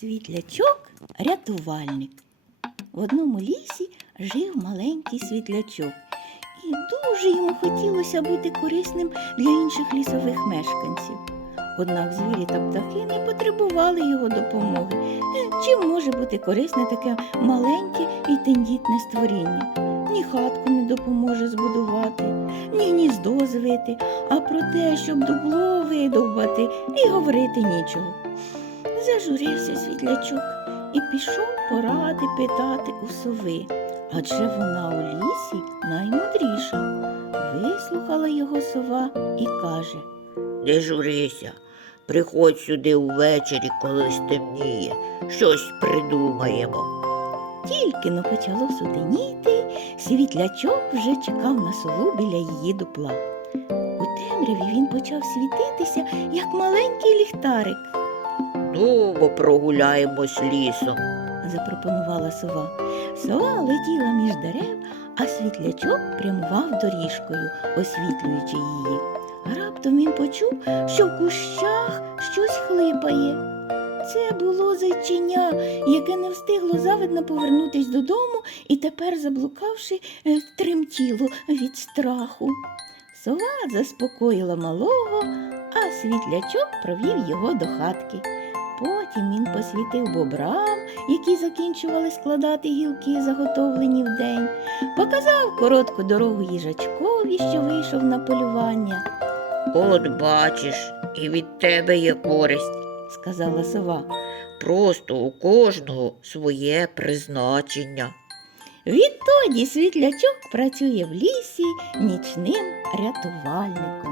Світлячок рятувальник. В одному лісі жив маленький світлячок, і дуже йому хотілося бути корисним для інших лісових мешканців. Однак звірі та птахи не потребували його допомоги. Чим може бути корисне таке маленьке і тендітне створіння? Ні хатку не допоможе збудувати, ні гніздо звити, а про те, щоб дупло видовбати, і говорити нічого. Зажурився світлячок і пішов поради питати у сови, адже вона у лісі наймудріша. Вислухала його сова і каже Не журися, приходь сюди увечері, коли стемніє, щось придумаємо. Тільки но почало сутеніти, світлячок вже чекав на сову біля її дупла. У темряві він почав світитися, як маленький ліхтарик, Ну, прогуляємось лісом. запропонувала сова. Сова летіла між дерев, а світлячок прямував доріжкою, освітлюючи її. Раптом він почув, що в кущах щось хлипає. Це було зайчиня, яке не встигло завидно повернутись додому і тепер, заблукавши, е, тремтіло від страху. Сова заспокоїла малого, а світлячок провів його до хатки. Потім він посвітив бобрам, які закінчували складати гілки, заготовлені вдень, показав коротку дорогу їжачкові, що вийшов на полювання, От бачиш, і від тебе є користь. сказала сова. Просто у кожного своє призначення. Відтоді світлячок працює в лісі нічним рятувальником.